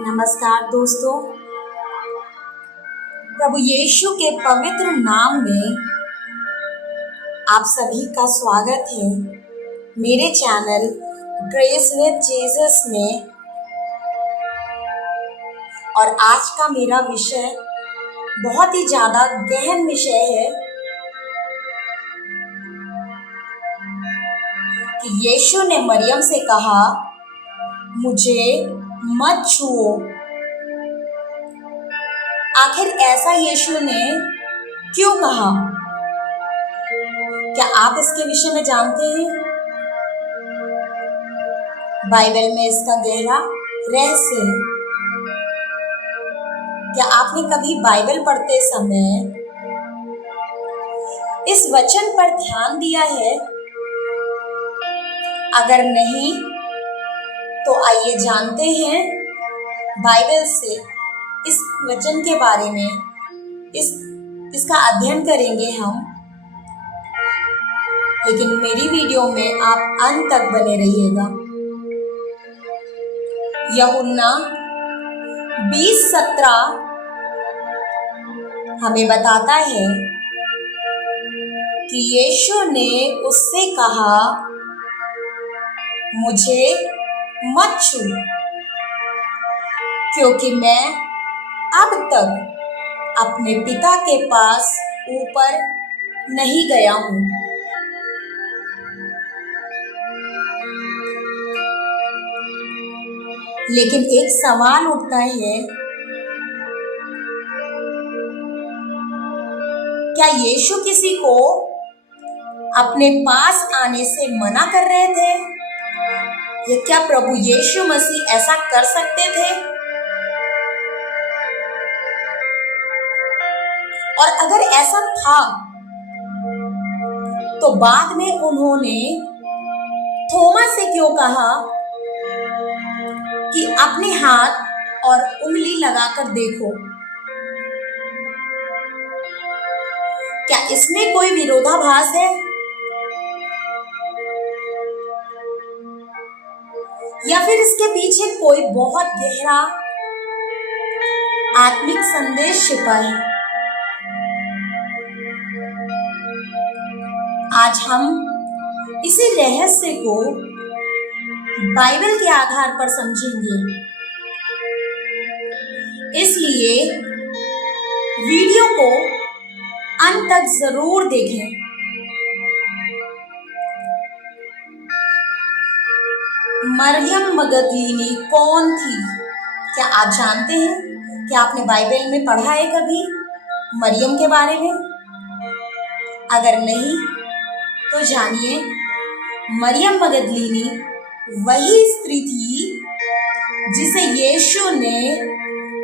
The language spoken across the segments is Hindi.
नमस्कार दोस्तों, प्रभु यीशु के पवित्र नाम में आप सभी का स्वागत है मेरे चैनल ग्रेस विद जीसस में। और आज का मेरा विषय बहुत ही ज़्यादा गहन विषय है कि यीशु ने मरियम से कहा, मुझे मत छुओ। आखिर ऐसा यीशु ने क्यों कहा? क्या आप इसके विषय में जानते हैं? बाइबल में इसका गहरा रहस्य है। क्या आपने कभी बाइबल पढ़ते समय इस वचन पर ध्यान दिया है? अगर नहीं तो आइए जानते हैं बाइबल से इस वचन के बारे में। इसका अध्ययन करेंगे हम, लेकिन मेरी वीडियो में आप अंत तक बने रहिएगा। यूहन्ना 20:17 हमें बताता है कि यीशु ने उससे कहा, मुझे मत छू, क्योंकि मैं अब तक अपने पिता के पास ऊपर नहीं गया हूं। लेकिन एक सवाल उठता है, क्या यीशु किसी को अपने पास आने से मना कर रहे थे? या क्या प्रभु यीशु मसीह ऐसा कर सकते थे? और अगर ऐसा था तो बाद में उन्होंने थोमा से क्यों कहा कि अपने हाथ और उंगली लगाकर देखो? क्या इसमें कोई विरोधाभास है? या फिर इसके पीछे कोई बहुत गहरा आत्मिक संदेश छिपा है? आज हम इसी रहस्य को बाइबल के आधार पर समझेंगे। इसलिए वीडियो को अंत तक जरूर देखें। मरियम मगदलीनी कौन थी? क्या आप जानते हैं? क्या आपने बाइबल में पढ़ा है कभी मरियम के बारे में? अगर नहीं तो जानिए, मरियम मगदलीनी वही स्त्री थी जिसे यीशु ने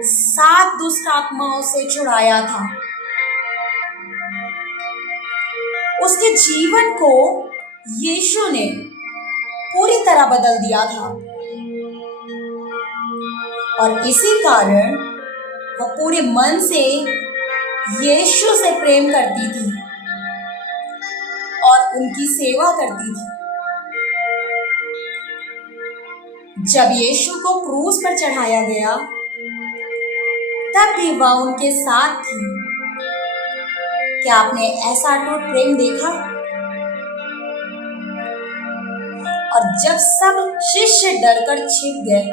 7 दुष्ट आत्माओं से छुड़ाया था। उसके जीवन को यीशु ने पूरी तरह बदल दिया था और इसी कारण वह पूरे मन से यीशु से प्रेम करती थी और उनकी सेवा करती थी। जब यीशु को क्रूस पर चढ़ाया गया तब भी वह उनके साथ थी। क्या आपने ऐसा अटूट प्रेम देखा? और जब सब शिष्य डरकर छिप गए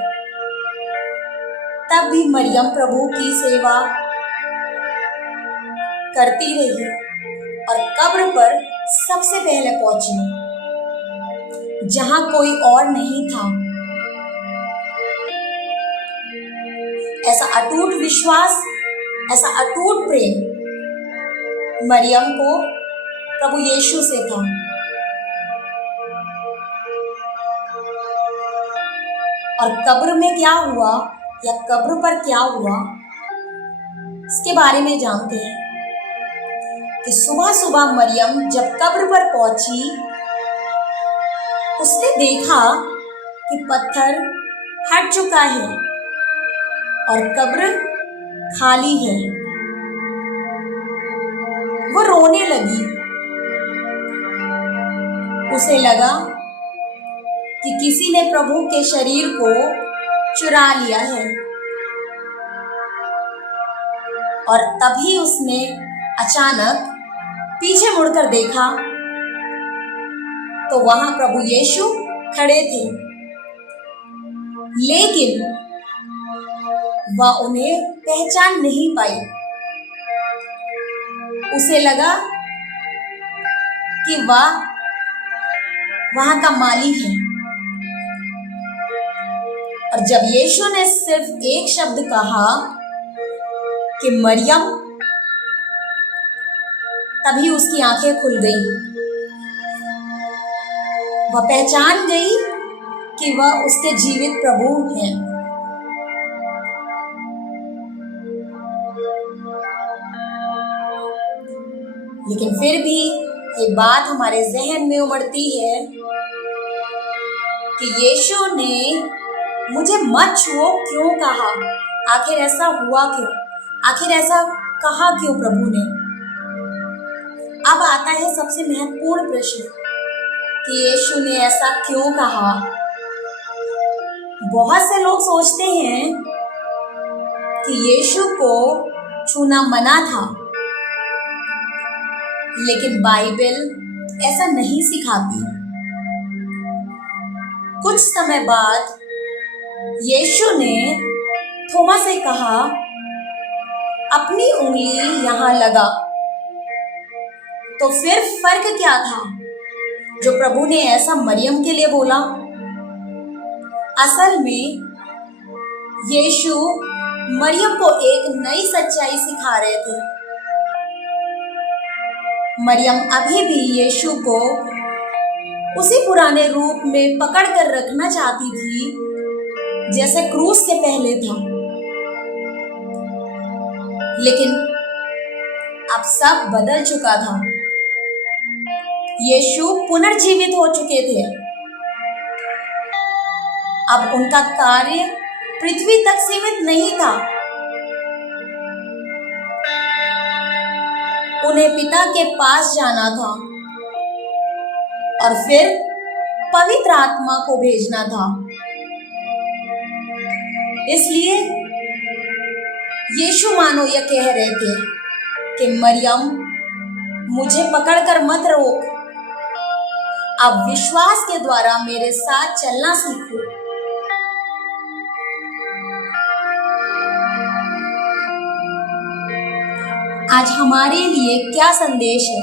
तब भी मरियम प्रभु की सेवा करती रही और कब्र पर सबसे पहले पहुंची, जहां कोई और नहीं था। ऐसा अटूट विश्वास, ऐसा अटूट प्रेम मरियम को प्रभु यीशु से था। और कब्र में क्या हुआ या कब्र पर क्या हुआ, इसके बारे में जानते हैं कि सुबह सुबह मरियम जब कब्र पर पहुंची, उसने देखा कि पत्थर हट चुका है और कब्र खाली है। वो रोने लगी। उसे लगा कि किसी ने प्रभु के शरीर को चुरा लिया है और तभी उसने अचानक पीछे मुड़कर देखा तो वहां प्रभु यीशु खड़े थे, लेकिन वह उन्हें पहचान नहीं पाई। उसे लगा कि वह वहां का माली है। और जब यीशु ने सिर्फ एक शब्द कहा कि मरियम, तभी उसकी आंखें खुल गई। वह पहचान गई कि वह उसके जीवित प्रभु हैं। लेकिन फिर भी ये बात हमारे जहन में उमड़ती है कि यीशु ने मुझे मत छुओ क्यों कहा? आखिर ऐसा हुआ क्यों? आखिर ऐसा कहा क्यों प्रभु ने? अब आता है सबसे महत्वपूर्ण प्रश्न कि यीशु ने ऐसा क्यों कहा। बहुत से लोग सोचते हैं कि यीशु को छूना मना था, लेकिन बाइबल ऐसा नहीं सिखाती। कुछ समय बाद यीशु ने थोमा से कहा, अपनी उंगली यहां लगा। तो फिर फर्क क्या था जो प्रभु ने ऐसा मरियम के लिए बोला? असल में यीशु मरियम को एक नई सच्चाई सिखा रहे थे। मरियम अभी भी यीशु को उसी पुराने रूप में पकड़ कर रखना चाहती थी जैसे क्रूस से पहले था, लेकिन अब सब बदल चुका था। यीशु पुनर्जीवित हो चुके थे। अब उनका कार्य पृथ्वी तक सीमित नहीं था। उन्हें पिता के पास जाना था और फिर पवित्र आत्मा को भेजना था। इसलिए यीशु मानो यह कह रहे थे कि मरियम, मुझे पकड़कर मत रोक, अब विश्वास के द्वारा मेरे साथ चलना सीखो। आज हमारे लिए क्या संदेश है?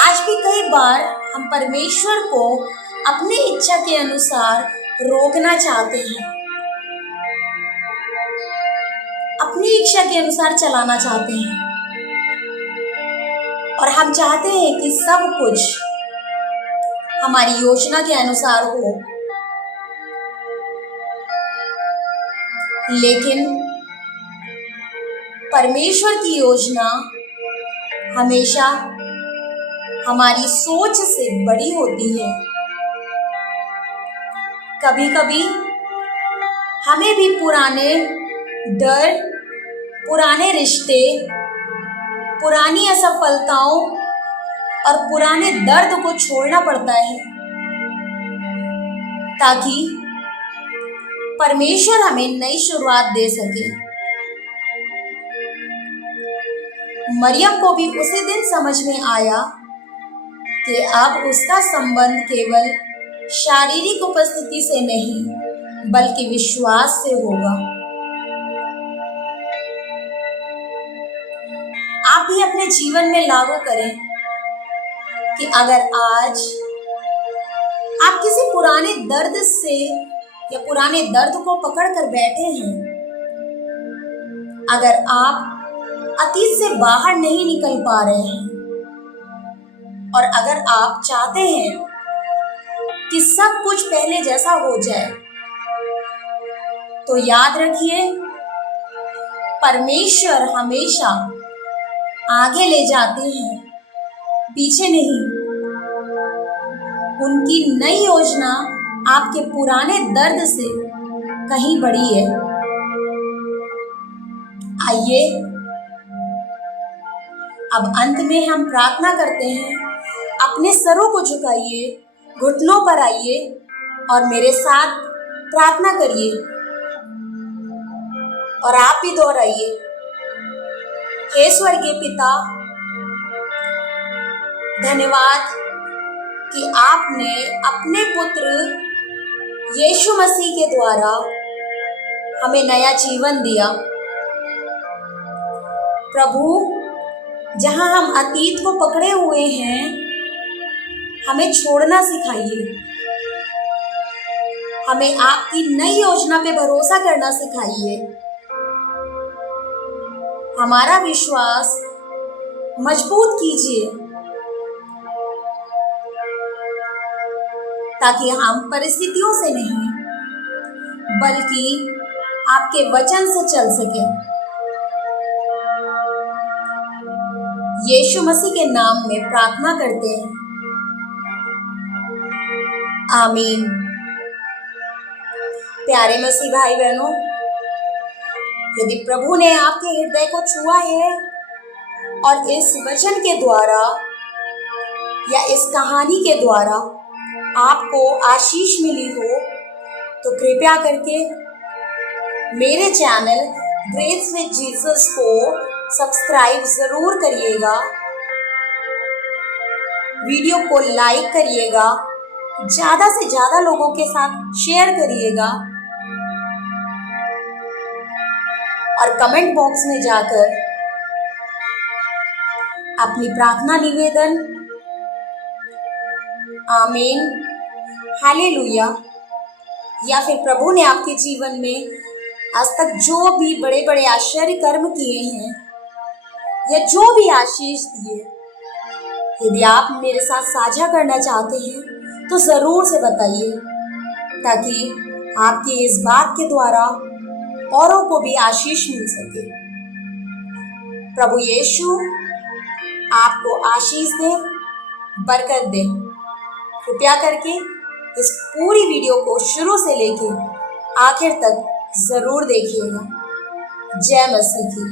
आज भी कई बार हम परमेश्वर को अपनी इच्छा के अनुसार रोकना चाहते हैं, अपनी इच्छा के अनुसार चलाना चाहते हैं, और हम चाहते हैं कि सब कुछ हमारी योजना के अनुसार हो। लेकिन परमेश्वर की योजना हमेशा हमारी सोच से बड़ी होती है। कभी कभी हमें भी पुराने डर, पुराने रिश्ते, पुरानी असफलताओं और पुराने दर्द को छोड़ना पड़ता है ताकि परमेश्वर हमें नई शुरुआत दे सके। मरियम को भी उसी दिन समझ में आया कि अब उसका संबंध केवल शारीरिक उपस्थिति से नहीं बल्कि विश्वास से होगा। आप भी अपने जीवन में लागू करें कि अगर आज आप किसी पुराने दर्द से या पुराने दर्द को पकड़ कर बैठे हैं, अगर आप अतीत से बाहर नहीं निकल पा रहे हैं, और अगर आप चाहते हैं कि सब कुछ पहले जैसा हो जाए, तो याद रखिए, परमेश्वर हमेशा आगे ले जाते हैं, पीछे नहीं। उनकी नई योजना आपके पुराने दर्द से कहीं बड़ी है। आइए अब अंत में हम प्रार्थना करते हैं। अपने सरों को झुकाइए, घुटनों पर आइए और मेरे साथ प्रार्थना करिए और आप भी दोहराइए। हे स्वर्गीय पिता, धन्यवाद कि आपने अपने पुत्र यीशु मसीह के द्वारा हमें नया जीवन दिया। प्रभु, जहां हम अतीत को पकड़े हुए हैं, हमें छोड़ना सिखाइए। हमें आपकी नई योजना पे भरोसा करना सिखाइए। हमारा विश्वास मजबूत कीजिए ताकि हम परिस्थितियों से नहीं बल्कि आपके वचन से चल सके। यीशु मसीह के नाम में प्रार्थना करते हैं, आमीन। प्यारे मसीह भाई बहनों, यदि प्रभु ने आपके हृदय को छुआ है और इस वचन के द्वारा या इस कहानी के द्वारा आपको आशीष मिली हो, तो कृपया करके मेरे चैनल ग्रेस विद जीसस को सब्सक्राइब जरूर करिएगा, वीडियो को लाइक करिएगा, ज़्यादा से ज़्यादा लोगों के साथ शेयर करिएगा और कमेंट बॉक्स में जाकर अपनी प्रार्थना निवेदन आमीन, हालेलुया या फिर प्रभु ने आपके जीवन में आज तक जो भी बड़े बड़े आश्चर्य कर्म किए हैं या जो भी आशीष दिए, यदि आप मेरे साथ साझा करना चाहते हैं तो ज़रूर से बताइए, ताकि आपकी इस बात के द्वारा औरों को भी आशीष मिल सके। प्रभु यीशु आपको आशीष दे, बरकत दे। कृपया करके इस पूरी वीडियो को शुरू से लेकर आखिर तक जरूर देखिएगा। जय मसीह की।